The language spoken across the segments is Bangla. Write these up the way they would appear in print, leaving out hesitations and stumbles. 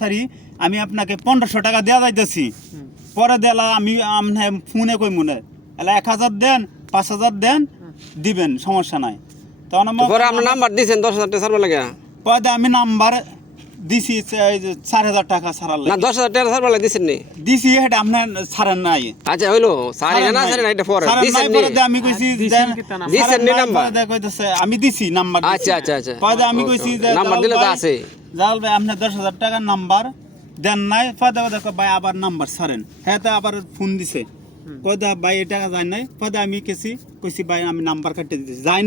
সারি আমি আপনাকে 1500 টাকা দেওয়া যাইতেছি পরে দেলা আমি ফোনে কই মনে এলা 1000 দেন 5000 দেন দিবেন সমস্যা নাই তখন পরে আপনি নাম্বার দিবেন 10000 টাকা ছাড়বা লাগে পরে আমি নাম্বার দিছি 4000 টাকা ছাড়ার না 10000 টাকা ছাড়বা লাগে দিছেন নি দিছি এটা আপনার ছাড়েন নাই আচ্ছা হইলো সারি না সারি না এটা পরে দিছেন নি পরে আমি কইছি দেন দিছেন নি নাম্বার কইতেছে আমি দিছি নাম্বার আচ্ছা আচ্ছা আচ্ছা পরে আমি কইছি নাম্বার দিলে তো আছে জাল ভাই আপনি 10000 টাকা নাম্বার দেন নাই পরে দেখো ভাই আবার নাম্বার ছাড়েন হ্যাঁ তো আবার ফোন দিছে কইদা ভাই এই টাকা যায় নাই পরে আমি কইছি ভাই আমি নাম্বার কাটতে দিতেছি যায়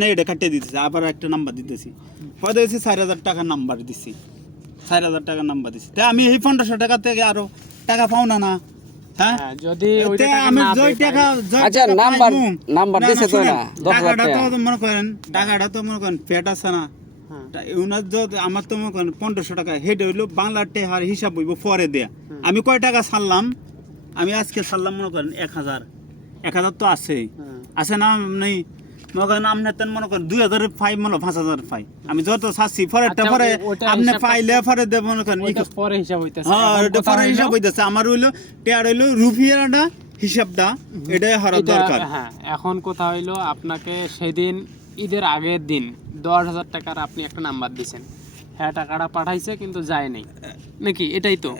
নাই এটা কাটতে দিতেছি আবার একটা নাম্বার দিতেছি পরে দিছি 4000 টাকা নাম্বার দিছি 4000 টাকা নাম্বার দিছি তা আমি এই 1500 টাকা থেকে আরো টাকা পাও না না হ্যাঁ যদি ওইটা আমি জয় টাকা আচ্ছা নাম্বার দিছে তো না 10000 টাকা টাকাটা তো মনে করেন পেট আছে না উনার আমার তো মনে করেন 1500 টাকা হেড হইলো বাংলা টেহার হিসাব হইব পরে দেয়া আমি কয় টাকা ছাড়লাম আমি আজকে ছাড়লাম মনে করেন 1000 তো আছে না নেই মনে করেন আপনি তেন মনে করেন 2000 পাই মনে 5000 পাই আমি যত ছাড়ছি পরেরটা পরে আপনি পাইলে পরে দেব মনে করেন পরে হিসাব হইতাছে হ্যাঁ এটা পরে হিসাব হইতাছে আমার হইলো টেয়ার হইলো রুপিয়াটা হিসাবটা এটাই হওয়ার দরকার হ্যাঁ এখন কথা হইলো আপনাকে সেদিন ঈদের আগের দিন 10000 টাকার আপনি একটা নাম্বার দিবেন হ্যাঁ টাকাটা পাঠাইছে কিন্তু যায় নাই নাকি এটাই তো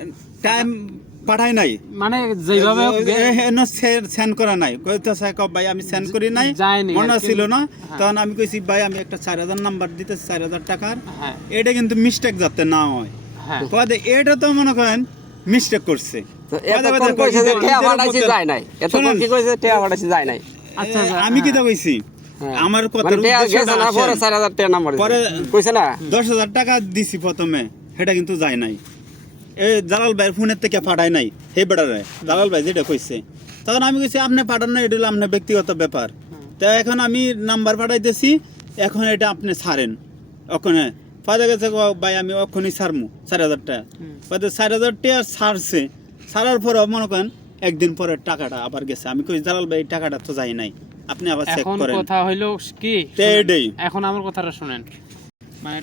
টাইম পাঠাই নাই মানে যেভাবে সেন্ড করা নাই কইতাছে ভাই আমি সেন্ড করি নাই মনে ছিল না তখন আমি কইছি ভাই আমি একটা 4000 নাম্বার দিতে 4000 টাকার এটা কিন্তু মিস্টেক যাতে না হয় কইতে এটা তো মনে করেন মিস্টেক করছে তো এতক্ষণ কইছে যে টেয়া পাঠাইছে যায় নাই এতক্ষণ কি কইছে টেয়া পাঠাইছে যায় নাই আচ্ছা আমি কি তা কইছি আমার কথার উদ্দেশ্যটা না পরে 4000 টাকা নাম্বার পরে কইছে না 10000 টাকা দিছি প্রথমে সেটা কিন্তু যায় নাই এই জালাল ভাইয়ের ফোনের থেকে পাঠাই নাই হে বেটারে জালাল ভাই যেটা কইছে তখন আমি কইছি আপনি পাঠান না এটা হলো আপনার ব্যক্তিগত ব্যাপার তো এখন আমি নাম্বার পাঠাইতেছি এখন এটা আপনি ছাড়েন ওখানে পাওয়া গেছে ভাই আমি ওখানেই ছাড়মু 4000 টাকা পাতে 4000 টাকা ছাড়ছে ছাড়ার পর মনে করেন একদিন পরে টাকাটা আবার গেছে আমি কই জালাল ভাই টাকাটা তো যায় নাই আপনি আবার চেক করেন এখন কথা হইলো কি এখন আমার কথাটা শুনেন মানে